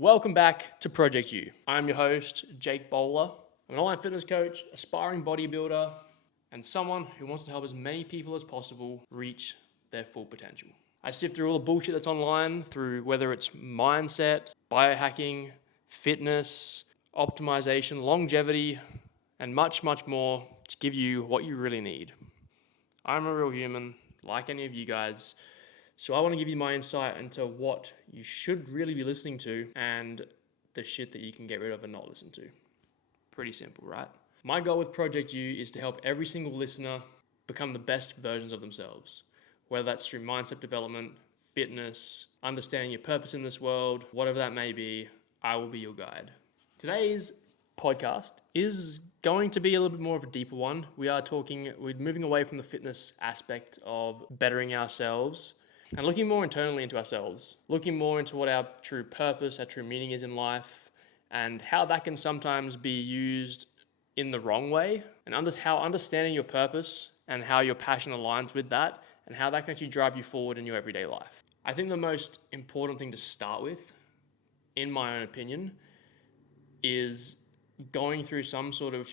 Welcome back to Project U. I'm your host, Jake Bowler. I'm an online fitness coach, aspiring bodybuilder, and someone who wants to help as many people as possible reach their full potential. I sift through all the bullshit that's online, through whether it's mindset, biohacking, fitness, optimization, longevity, and much, much more to give you what you really need. I'm a real human, like any of you guys, so I want to give you my insight into what you should really be listening to and the shit that you can get rid of and not listen to. Pretty simple, right? My goal with Project U is to help every single listener become the best versions of themselves, whether that's through mindset development, fitness, understanding your purpose in this world, whatever that may be. I will be your guide. Today's podcast is going to be a little bit more of a deeper one. We're moving away from the fitness aspect of bettering ourselves and looking more internally into ourselves, looking more into what our true purpose, our true meaning is in life, and how that can sometimes be used in the wrong way, and how understanding your purpose and how your passion aligns with that, and how that can actually drive you forward in your everyday life. I think the most important thing to start with, in my own opinion, is going through some sort of,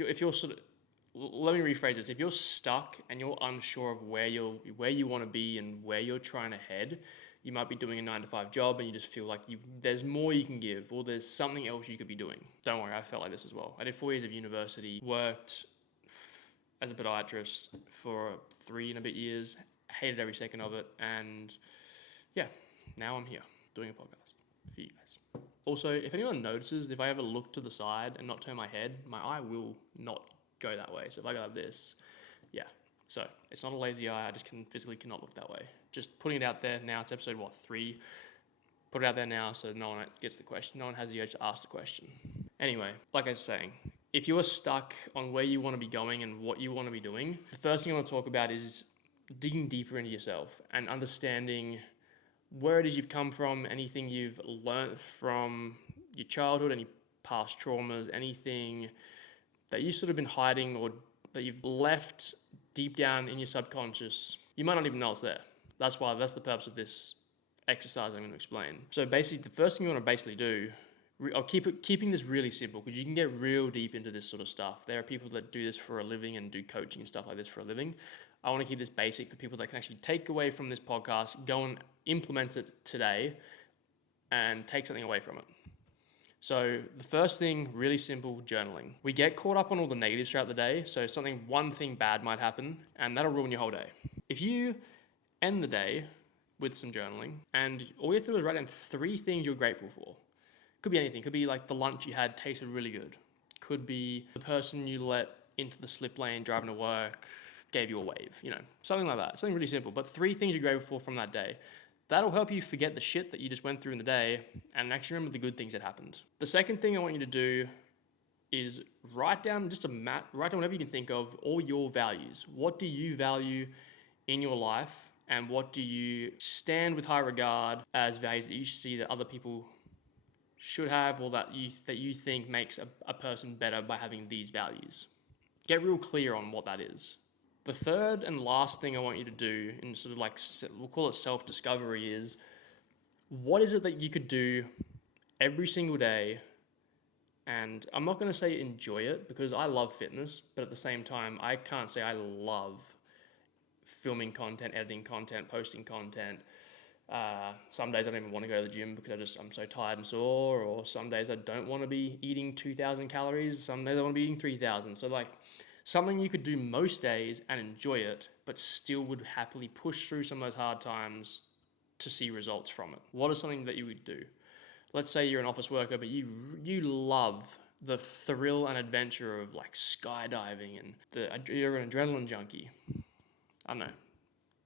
let me rephrase this. If you're stuck and you're unsure of where you want to be and where you're trying to head, you might be doing a 9-to-5 job and you just feel like there's more you can give, or there's something else you could be doing. Don't worry, I felt like this as well. I did 4 years of university, worked as a podiatrist for 3 and a bit years, hated every second of it, and yeah, now I'm here doing a podcast for you guys. Also, if anyone notices, if I ever look to the side and not turn my head, my eye will not go that way. So if I go like this, yeah. So it's not a lazy eye. I just physically cannot look that way. Just putting it out there now. It's episode 3. Put it out there now so no one gets the question. No one has the urge to ask the question. Anyway, like I was saying, if you are stuck on where you want to be going and what you want to be doing, the first thing I want to talk about is digging deeper into yourself and understanding where it is you've come from, anything you've learnt from your childhood, any past traumas, anything that you've sort of been hiding or that you've left deep down in your subconscious. You might not even know it's there. That's the purpose of this exercise I'm going to explain. So basically, the first thing you want to basically do, I'll keeping this really simple because you can get real deep into this sort of stuff. There are people that do this for a living and do coaching and stuff like this for a living. I want to keep this basic for people that can actually take away from this podcast, go and implement it today and take something away from it. So the first thing, really simple, journaling. We get caught up on all the negatives throughout the day. So one thing bad might happen and that'll ruin your whole day. If you end the day with some journaling and all you have to do is write down 3 things you're grateful for. Could be anything. Could be like the lunch you had tasted really good. Could be the person you let into the slip lane driving to work gave you a wave, something like that. Something really simple, but 3 things you're grateful for from that day. That'll help you forget the shit that you just went through in the day and actually remember the good things that happened. The second thing I want you to do is write down whatever you can think of, all your values. What do you value in your life and what do you stand with high regard as values that you see that other people should have or that you think makes a person better by having these values? Get real clear on what that is. The third and last thing I want you to do in sort of we'll call it self-discovery is, what is it that you could do every single day? And I'm not going to say enjoy it because I love fitness, but at the same time, I can't say I love filming content, editing content, posting content. Some days I don't even want to go to the gym because I'm so tired and sore, or some days I don't want to be eating 2,000 calories. Some days I want to be eating 3,000. So something you could do most days and enjoy it, but still would happily push through some of those hard times to see results from it. What is something that you would do? Let's say you're an office worker, but you love the thrill and adventure of skydiving and you're an adrenaline junkie. I don't know.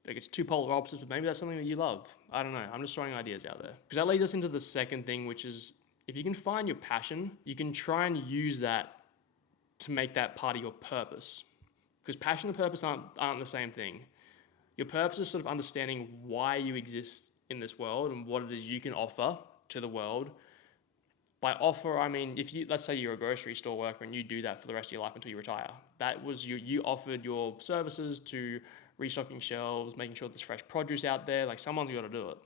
It's 2 polar opposites, but maybe that's something that you love. I don't know. I'm just throwing ideas out there. Because that leads us into the second thing, which is if you can find your passion, you can try and use that to make that part of your purpose. Because passion and purpose aren't the same thing. Your purpose is sort of understanding why you exist in this world and what it is you can offer to the world. By offer, I mean, let's say you're a grocery store worker and you do that for the rest of your life until you retire. That was you offered your services to restocking shelves, making sure there's fresh produce out there. Someone's got to do it.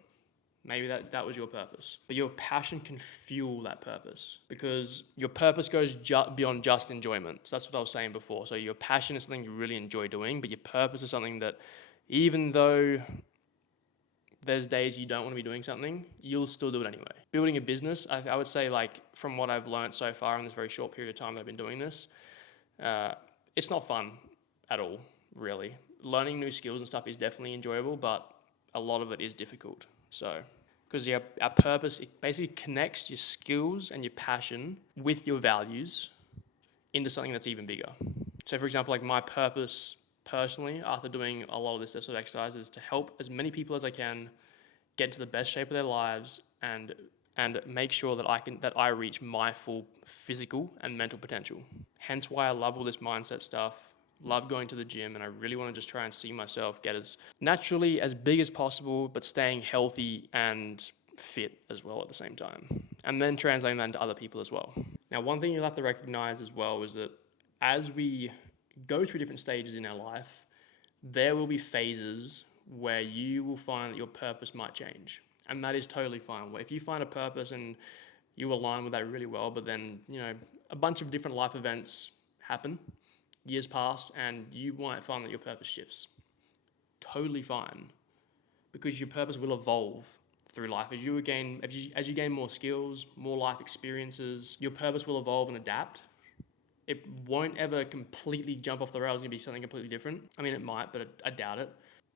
Maybe that was your purpose. But your passion can fuel that purpose, because your purpose goes beyond just enjoyment. So that's what I was saying before. So your passion is something you really enjoy doing, but your purpose is something that, even though there's days you don't want to be doing something, you'll still do it anyway. Building a business, I would say, like, from what I've learned so far in this very short period of time that I've been doing this, it's not fun at all, really. Learning new skills and stuff is definitely enjoyable, but a lot of it is difficult. So, because our purpose, it basically connects your skills and your passion with your values into something that's even bigger. So, for example, like, my purpose personally, after doing a lot of this sort of exercise, is to help as many people as I can get into the best shape of their lives and make sure that I reach my full physical and mental potential. Hence why I love all this mindset stuff, love going to the gym, and I really want to just try and see myself get as naturally as big as possible, but staying healthy and fit as well at the same time. And then translating that into other people as well. Now, one thing you'll have to recognize as well is that as we go through different stages in our life, there will be phases where you will find that your purpose might change. And that is totally fine. If you find a purpose and you align with that really well, but then, a bunch of different life events happen, years pass, and you might find that your purpose shifts. Totally fine. Because your purpose will evolve through life. As you gain more skills, more life experiences, your purpose will evolve and adapt. It won't ever completely jump off the rails and be something completely different. I mean, it might, but I doubt it.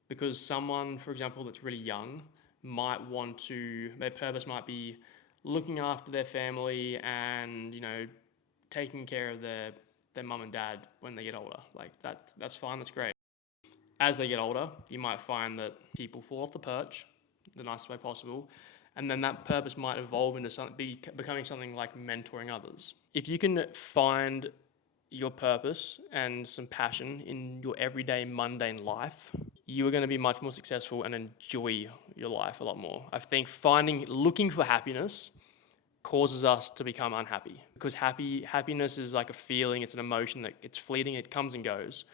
Because someone, for example, that's really young their purpose might be looking after their family and, taking care of their mum and dad when they get older. Like, that's fine, that's great. As they get older, you might find that people fall off the perch the nicest way possible, and then that purpose might evolve into becoming something like mentoring others. If you can find your purpose and some passion in your everyday mundane life, you are going to be much more successful and enjoy your life a lot more. I think looking for happiness causes us to become unhappy, because happiness is like a feeling, it's an emotion that it's fleeting, it comes and goes.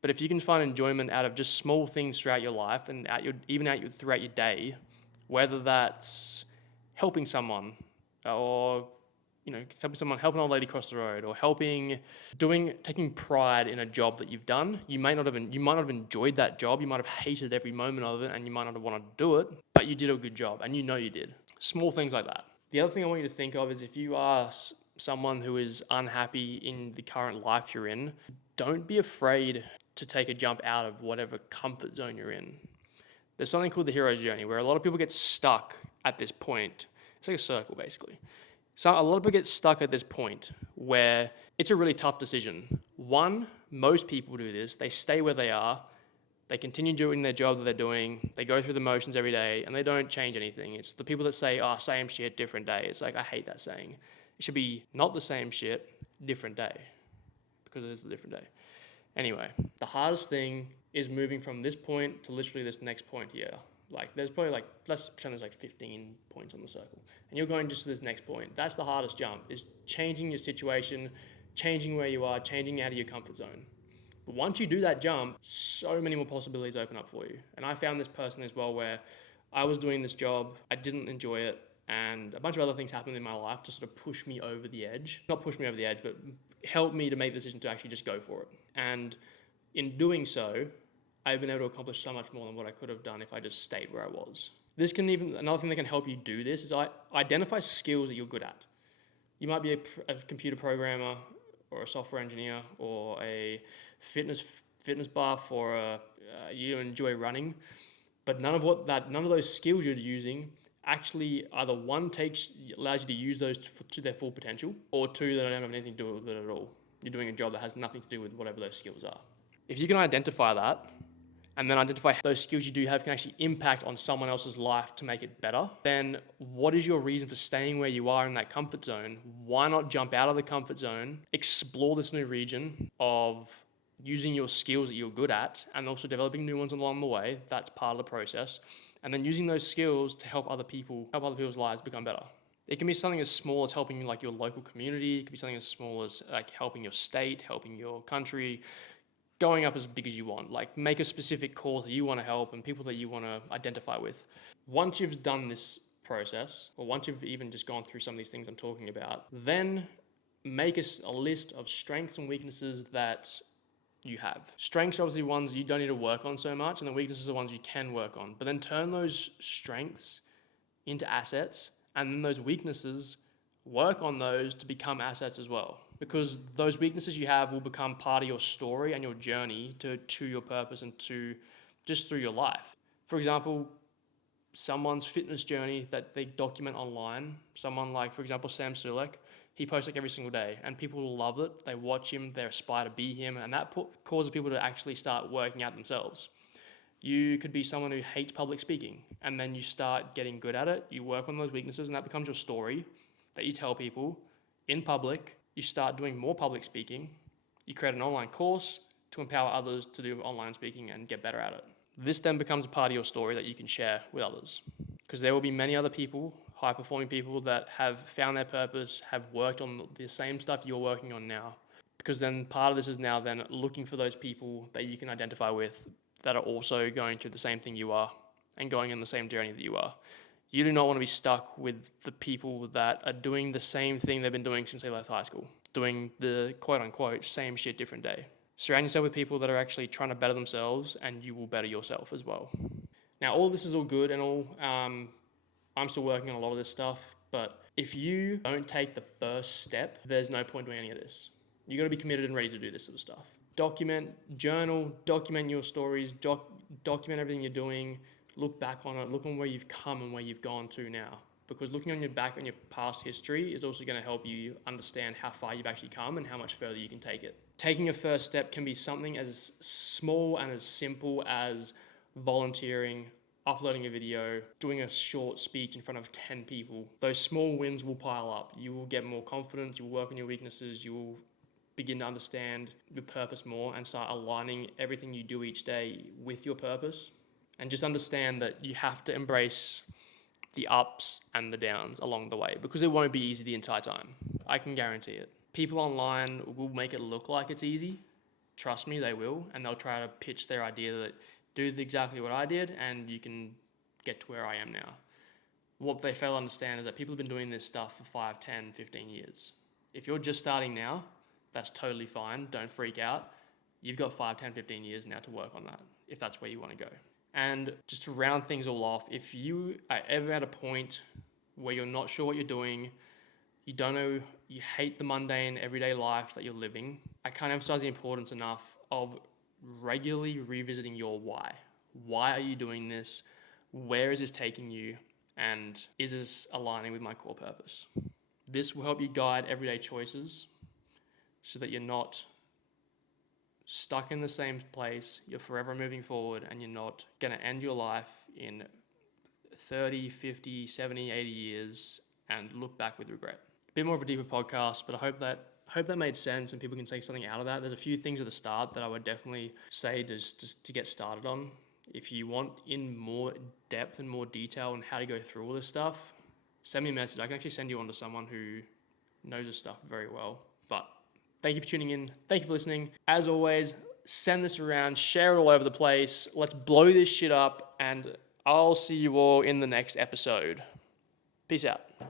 But if you can find enjoyment out of just small things throughout your life and throughout your day, whether that's helping someone or helping an old lady cross the road, or taking pride in a job that you've done. You might not have enjoyed that job, you might have hated every moment of it, and you might not have wanted to do it, but you did a good job, and you did. Small things like that. The other thing I want you to think of is, if you are someone who is unhappy in the current life you're in, don't be afraid to take a jump out of whatever comfort zone you're in. There's something called the hero's journey, where a lot of people get stuck at this point. It's like a circle, basically. So a lot of people get stuck at this point where it's a really tough decision. One, most people do this. They stay where they are. They continue doing their job that they're doing. They go through the motions every day, and they don't change anything. It's the people that say, same shit, different day. It's like, I hate that saying. It should be not the same shit, different day, because it is a different day. Anyway, the hardest thing is moving from this point to literally this next point here. There's probably let's pretend there's 15 points on the circle, and you're going just to this next point. That's the hardest jump, is changing your situation, changing where you are, changing out of your comfort zone. But once you do that jump, so many more possibilities open up for you. And I found this personally as well, where I was doing this job, I didn't enjoy it, and a bunch of other things happened in my life to sort of push me over the edge. Not push me over the edge, but help me to make the decision to actually just go for it. And in doing so, I've been able to accomplish so much more than what I could have done if I just stayed where I was. Another thing that can help you do this is identify skills that you're good at. You might be a computer programmer, or a software engineer, or a fitness buff, or you enjoy running, but none of those skills you're using actually either allows you to use those to their full potential, or two, they don't have anything to do with it at all. You're doing a job that has nothing to do with whatever those skills are. If you can identify that, and then identify how those skills you do have can actually impact on someone else's life to make it better, then what is your reason for staying where you are in that comfort zone? Why not jump out of the comfort zone, explore this new region of using your skills that you're good at, and also developing new ones along the way? That's part of the process. And then using those skills to help other people's lives become better. It can be something as small as helping your local community. It could be something as small as helping your state, helping your country, going up as big as you want. Like make a specific cause that you want to help and people that you want to identify with. Once you've done this process, or once you've even just gone through some of these things I'm talking about, then make a list of strengths and weaknesses that you have. Strengths are obviously ones you don't need to work on so much, and the weaknesses are the ones you can work on. But then turn those strengths into assets, and then those weaknesses, work on those to become assets as well. Because those weaknesses you have will become part of your story and your journey to your purpose and to just through your life. For example, someone's fitness journey that they document online, someone like, for example, Sam Sulek, he posts like every single day and people love it. They watch him, they aspire to be him, and that causes people to actually start working out themselves. You could be someone who hates public speaking, and then you start getting good at it. You work on those weaknesses, and that becomes your story that you tell people in public. You start doing more public speaking. You create an online course to empower others to do online speaking and get better at it. This then becomes a part of your story that you can share with others, because there will be many other people, high-performing people, that have found their purpose, have worked on the same stuff you're working on now. Because then part of this is now then looking for those people that you can identify with that are also going through the same thing you are and going on the same journey that you are. You do not want to be stuck with the people that are doing the same thing they've been doing since they left high school, doing the quote-unquote same shit, different day. Surround yourself with people that are actually trying to better themselves, and you will better yourself as well. Now, all this is all good and all. I'm still working on a lot of this stuff, but if you don't take the first step, there's no point doing any of this. You got to be committed and ready to do this sort of stuff. Document, journal, document your stories, document everything you're doing, look back on it, look on where you've come and where you've gone to now. Because looking on your back on your past history is also going to help you understand how far you've actually come and how much further you can take it. Taking a first step can be something as small and as simple as volunteering, uploading a video, doing a short speech in front of 10 people. Those small wins will pile up. You will get more confidence, you will work on your weaknesses, you will begin to understand your purpose more and start aligning everything you do each day with your purpose. And just understand that you have to embrace the ups and the downs along the way, because it won't be easy the entire time. I can guarantee it. People online will make it look like it's easy. Trust me, they will. And they'll try to pitch their idea that do exactly what I did and you can get to where I am now. What they fail to understand is that people have been doing this stuff for 5, 10, 15 years. If you're just starting now, that's totally fine. Don't freak out. You've got 5, 10, 15 years now to work on that, if that's where you want to go. And just to round things all off, if you are ever at a point where you're not sure what you're doing, you don't know, you hate the mundane everyday life that you're living, I can't emphasize the importance enough of regularly revisiting your why. Why are you doing this? Where is this taking you? And is this aligning with my core purpose? This will help you guide everyday choices so that you're not stuck in the same place, you're forever moving forward, and you're not going to end your life in 30, 50, 70, 80 years and look back with regret. A bit more of a deeper podcast, but I hope that made sense and people can take something out of that. There's a few things at the start that I would definitely say just to get started on. If you want in more depth and more detail on how to go through all this stuff, send me a message. I can actually send you on to someone who knows this stuff very well. But thank you for tuning in. Thank you for listening. As always, send this around, share it all over the place. Let's blow this shit up, and I'll see you all in the next episode. Peace out.